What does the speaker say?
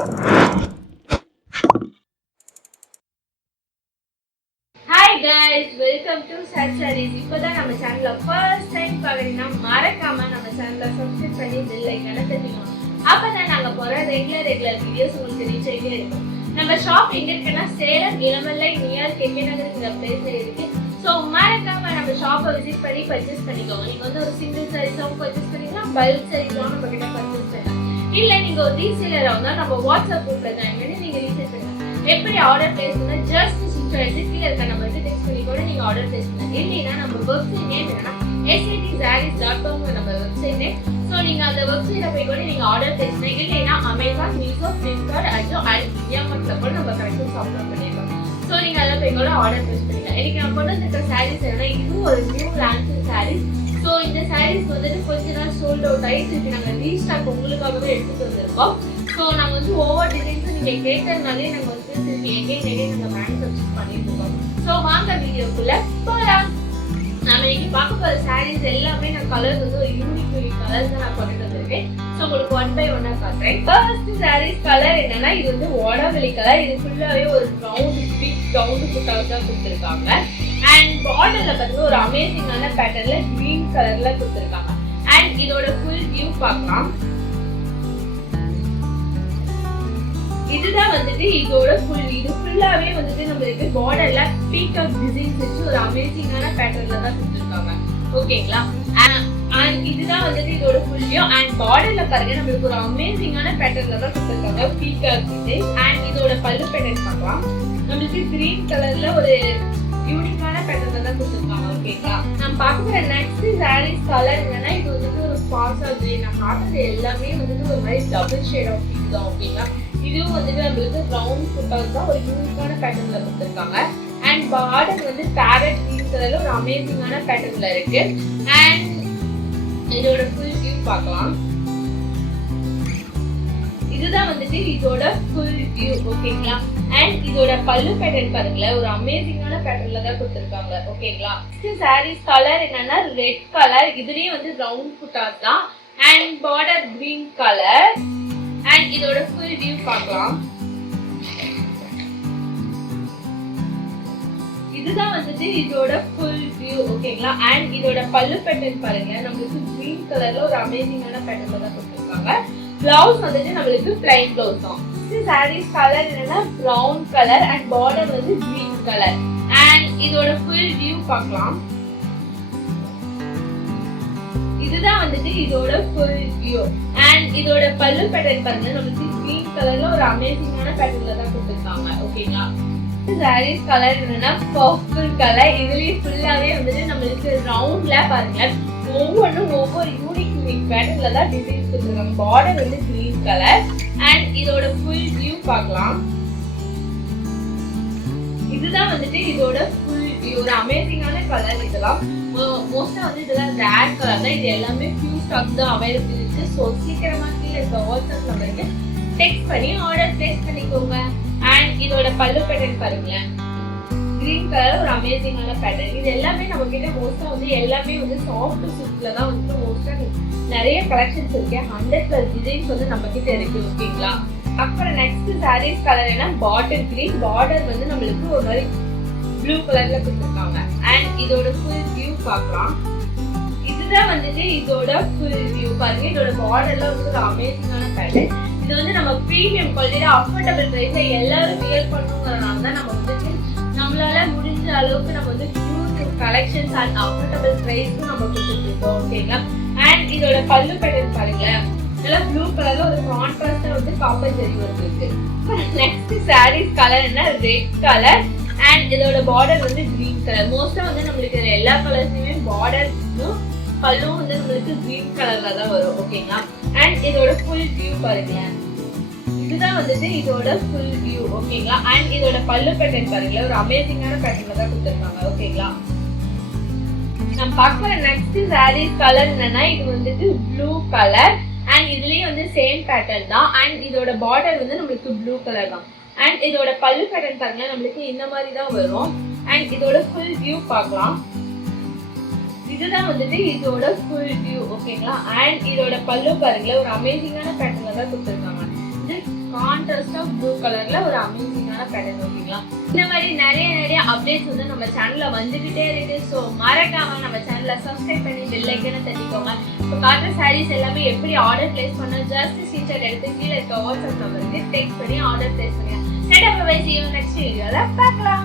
Hi guys, welcome to Sad Sarees. இப்போதான் நம்ம சேனலை ஃபர்ஸ்ட் டைம் பார்க்குறீங்கன்னா மறக்காம நம்ம சேனலை சப்ஸ்கிரைப் பண்ணி பெல் ஐக்கானை தட்டிக்கணும். அப்பதான் நாங்கள் போகிற ரெகுலர் வீடியோஸ் உங்களுக்கு ரீச் ஆகிட்டே இருக்கும். நம்ம ஷாப் எங்கே இருக்குன்னா சேலம் இளமல்லை நியர் கே.கே. நகர்ங்கிற பிளேஸ்ல இருக்கு. ஸோ மறக்காம நம்ம ஷாப்பை விசிட் பண்ணி பர்ச்சேஸ் பண்ணிக்கோங்க. நீங்கள் வந்து ஒரு சிங்கிள் சாரீஸாகவும் பர்ச்சேஸ் பண்ணிக்கலாம், பல்க் சாரீஸாகவும் நம்ம கிட்ட பர்ச்சேஸ் பண்ணலாம். இல்லை நீங்கள் ஒரு ரீசேலராக இருந்தால் நம்ம வாட்ஸ்அப் குரூப்பில் ஜாயின் பண்ணி நீங்கள் ரீசேல் பண்ணலாம். எப்படி ஆர்டர் பிளேஸ் பண்ணா ஜஸ்ட் கீழே இருக்க நம்பருக்கு டெக்ஸ்ட் பண்ணி கூட நீங்க ஆர்டர் பிளேஸ் பண்ணலாம். இல்லைன்னா நம்ம வெப்சைட் நேம் என்னன்னா satsarees.com நம்ம வெப்சைட் நேம். ஸோ நீங்க அந்த வெப்சைட்ல போய் கூட நீங்க ஆர்டர் பிளேஸ் பண்ணலாம். இல்லைன்னா அமேசான், மீஷோ, ஃபிளிப்கார்ட், அஜோ அண்ட் இந்தியாமார்ட்ல கூட நம்ம கரெக்டாக சாப்ட் பண்ணிருக்கோம். ஸோ நீங்க அதில் போய் கூட ஆர்டர் பிளேஸ் பண்ணிக்கலாம். எனக்கு நான் கொண்டு வந்திருக்க சாரீஸ் என்னன்னா இதுவும் ஒரு நியூ லான்ச் சாரீஸ். ஸோ இந்த சாரீஸ் வந்துட்டு கொஞ்ச நாள் சோல்ட் அவுட் ஆகிட்டு இருக்கு. நாங்கள் ரீஸ்டாக் உங்களுக்காகவே எடுத்துட்டு வந்திருக்கோம். ஸோ நாங்கள் வந்து ஒவ்வொரு டிசைன்ஸும் நீங்கள் கேட்கறதுனாலே நாங்கள் வந்து திருப்பி எகைன் நாங்கள் மேனுஃபேக்சர் பண்ணிட்டு இருக்கோம். ஸோ வாங்க வீடியோக்குள்ள போகலாம். நம்ம இன்னைக்கு பார்க்க போகிற சாரீஸ் எல்லாமே நான் கலர் வந்து ஒரு யூனிக் கலர்ஸ் தான் நான் கொண்டுட்டு வந்திருக்கேன். ஸோ உங்களுக்கு 1 by 1 காட்டுறேன். ஃபர்ஸ்ட் சாரீஸ் கலர் என்னன்னா இது வந்து வாடாமல்லி கலர். இது ஃபுல்லாகவே ஒரு ரவுண்டு புட்டாஸ் தான் கொடுத்துருக்காங்க. அண்ட் பார்டர்ல பார்த்தீங்கன்னா ஒரு அமேசிங்கான பேட்டர்ன்ல கிரீன் கலர்ல கொடுத்துருக்காங்க. அண்ட் இதோட ஃபுல் வியூ பார்க்கலாம். இதுதான் வந்துட்டு இதோட இது ஃபுல்லாவே வந்துட்டு நம்மளுக்கு பார்டர்ல பீகாக் டிசைன்ஸ் வச்சு ஒரு அமேசிங்கான பேட்டர்ன்ல தான் கொடுத்துருக்காங்க. ஓகேங்களா? அண்ட் இதுதான் வந்துட்டு இதோட ஃபுல் வியூ. அண்ட் பார்டர்ல பாருங்க நம்மளுக்கு ஒரு அமேசிங்கான பேட்டர்ன்ல தான் கொடுத்துருக்காங்க பீகாக் டிசைன். அண்ட் இதோட பல்லு பேட்டர்ன் பார்க்கலாம். நம்மளுக்கு கிரீன் கலர்ல ஒரு யூனிக்கான பேட்டர்ன்ல தான் கொடுத்துருக்காங்க. ஓகேங்களா? நம்ம பார்க்க போற நெக்ஸ்ட் சாரீஸ் கலர் என்னன்னா இது வந்துட்டு ஒரு பாசா கிரே. நான் பார்த்தது எல்லாமே வந்துட்டு ஒரு மாதிரி டபுள் ஷேட் ஆஃப் பிங்க் தான். ஓகேங்களா? இதுவும் வந்துட்டு நம்மளுக்கு ப்ரௌன் புட்டாஸ் தான் ஒரு யூனிக்கான பேட்டர்ன்ல கொடுத்துருக்காங்க. அண்ட் பார்டர் வந்து பேரட் கிரீன் கலர்ல ஒரு அமேசிங்கான பேட்டர்ன்ல இருக்கு. அண்ட் இதோட ஃபுல் வியூ பார்க்கலாம். இதுதான் வந்துட்டு இதோட ஃபுல் வியூ. ஓகேங்களா? அண்ட் இதோட பல்லு பேட்டர்ன் பாருங்களேன், ஒரு அமேசிங்கான பேட்டர்ன்ல தான் கொடுத்துருக்காங்க. ஓகேங்களா? நெக்ஸ்ட் சாரீஸ் கலர் என்னன்னா ரெட் கலர். இதுலயே வந்து ரவுண்ட் புட்டாஸ் தான். And border green colour. And இதோட ஃபுல் வியூ பார்க்கலாம். இதுதான் வந்துட்டு இதோட ஃபுல் வியூ. ஓகேங்களா? அண்ட் இதோட பல்லு பேட்டர்ன் பாருங்க, நம்மளுக்கு கிரீன் கலர்ல ஒரு அமேசிங்கான பேட்டர்ன்ல தான் கொடுத்துருக்காங்க. பிளவுஸ் வந்துட்டு நம்மளுக்கு பிளைன் பிளவுஸ் தான். சாரீஸ் கலர் என்னன்னா பிரவுன் கலர் அண்ட் பார்டர் வந்து கிரீன் கலர். அண்ட் இதோட ஃபுல் வியூ பார்க்கலாம். இதுதான் வந்துட்டு இதோட ஃபுல் வியூ. அண்ட் இதோட பல்லு பேட்டர்ன் பாருங்க, நம்மளுக்கு கிரீன் கலர்ல ஒரு அமேசிங்கான பேட்டர்ன்ல தான் கொடுத்துருக்காங்க. ஓகேங்களா? சாரீஸ் கலர் என்னன்னா பர்பிள் கலர். இதுலயே ஃபுல்லாவே வந்துட்டு நம்மளுக்கு ரவுண்ட்ல பாருங்க ஒவ்வொன்றும் ஒவ்வொரு யூனிக் பேட்டர்ன்ல தான் டிசைன்ஸ் கொடுத்துருக்காங்க. பார்டர் வந்து கிரீன் கலர். அண்ட் இதோட ஃபுல் வியூ பார்க்கலாம். இதுதான் வந்துட்டு இதோட ஃபுல் வியூ. ஒரு அமேசிங்கான கலர். இதெல்லாம் மோஸ்டா வந்து இதெல்லாம் ரேர் கலர் தான். இது எல்லாமே ஃபியூ ஸ்டாக் தான் அவைலபிள் இருக்கு. ஸோ சீக்கிரமா கீழே இருக்க வாட்ஸ்அப் நம்பருக்கு டெக்ஸ்ட் பண்ணி ஆர்டர் பிளேஸ் பண்ணிக்கோங்க. அண்ட் இதோட பல்லு பேட்டர்ன் பாருங்களேன், கிரீன் கலர் ஒரு அமேசிங்கான பேட்டர்ன். இது எல்லாமே நம்ம கிட்ட மோஸ்டா வந்து எல்லாமே வந்து சாஃப்ட் சில்க்ல தான் வந்து மோஸ்டா நிறைய கலெக்ஷன்ஸ் இருக்கு. 100+ டிசைன்ஸ் வந்து நம்ம கிட்ட இருக்கு. ஓகேங்களா? அப்புறம் நெக்ஸ்ட் சாரீஸ் கலர் என்ன பாட்டில் கிரீன். பார்டர் வந்து நம்மளுக்கு ஒரு மாதிரி ப்ளூ கலர்ல கொடுத்துருக்காங்க. அண்ட் இதோட ஃபுல் வியூ பார்க்கலாம். இதுதான் வந்துட்டு இதோட ஃபுல் வியூ பாருங்க. இதோட பார்டர்ல வந்து ஒரு அமேசிங்கான பேட்டர்ன். இது வந்து நம்ம ப்ரீமியம் குவாலிட்டியில அஃபோர்டபுள் பிரைஸ்ல எல்லாரும் வியர் பண்ணுங்கிறதுனால தான் நம்ம வந்துட்டு நம்மளால முடிஞ்ச அளவுக்கு நம்ம வந்து பியூர் கலெக்ஷன்ஸ் அண்ட் அஃபோர்டபுள் பிரைஸ்க்கும் நம்ம கொடுத்துட்டு இருக்கோம். ஓகேங்களா? அண்ட் இதோட பல்லு பேட்டர்ன் பாருங்களேன், இதெல்லாம் ப்ளூ கலர்ல ஒரு கான்ட்ராஸ்டா வந்து காப்பர் ஜெரி ஒர்க் இருக்கு. நெக்ஸ்ட் சாரீஸ் கலர் என்ன ரெட் கலர். அண்ட் இதோட பார்டர் வந்து கிரீன் கலர். மோஸ்டா வந்து நம்மளுக்கு எல்லா கலர்ஸுமே பார்டர் பல்லும் வந்து நம்மளுக்கு கிரீன் கலர்ல தான் வரும். ஓகேங்களா? அண்ட் இதோட ஃபுல் வியூ பாருங்களேன். இதுதான் வந்துட்டு இதோட ஃபுல் வியூ. ஓகேங்களா? அண்ட் இதோட பல்லு பேட்டர்ன் பாருங்களேன், ஒரு அமேசிங்கான பேட்டர்ன்ல தான் கொடுத்துருக்காங்க. ஓகேங்களா? நம்ம பார்க்குற நெக்ஸ்ட் சாரீஸ் கலர் என்னன்னா இது வந்துட்டு ப்ளூ கலர். அண்ட் இதுலயே வந்து சேம் பேட்டர்ன் தான். அண்ட் இதோட பார்டர் வந்து நம்மளுக்கு ப்ளூ கலர் தான். அண்ட் இதோட பல்லு பேட்டர்ன் பாருங்க, நம்மளுக்கு இந்த மாதிரி தான் வரும். அண்ட் இதோட ஃபுல் வியூ பார்க்கலாம். இதுதான் வந்துட்டு இதோட ஃபுல் வியூ. ஓகேங்களா? அண்ட் இதோட பல்லு பாருங்களேன், ஒரு அமேசிங்கான பேட்டர்ன்ல தான் கொடுத்துருக்காங்க. இது கான்ட்ராஸ்டா ப்ளூ கலர்ல ஒரு அமேசிங்கான பேட்டர்ன். ஓகேங்களா? இந்த மாதிரி நிறைய அப்டேட்ஸ் வந்து நம்ம சேனல்ல வந்துகிட்டே இருக்கு. ஸோ மறக்காம நம்ம சேனலை சப்ஸ்கிரைப் பண்ணி பெல் ஐக்கனை தட்டிக்கோங்க. இப்போ காட்டுற சாரீஸ் எல்லாமே எப்படி ஆர்டர் பிளேஸ் பண்ண ஜஸ்ட் ஸ்கிரீன்ஷாட் எடுத்து கீழே இருக்க வாட்ஸ்அப் நம்பருக்கு டெக்ஸ்ட் பண்ணி ஆர்டர் பிளேஸ் பண்ணுங்க. நெக்ஸ்ட் வீடியோல பார்க்கலாம்.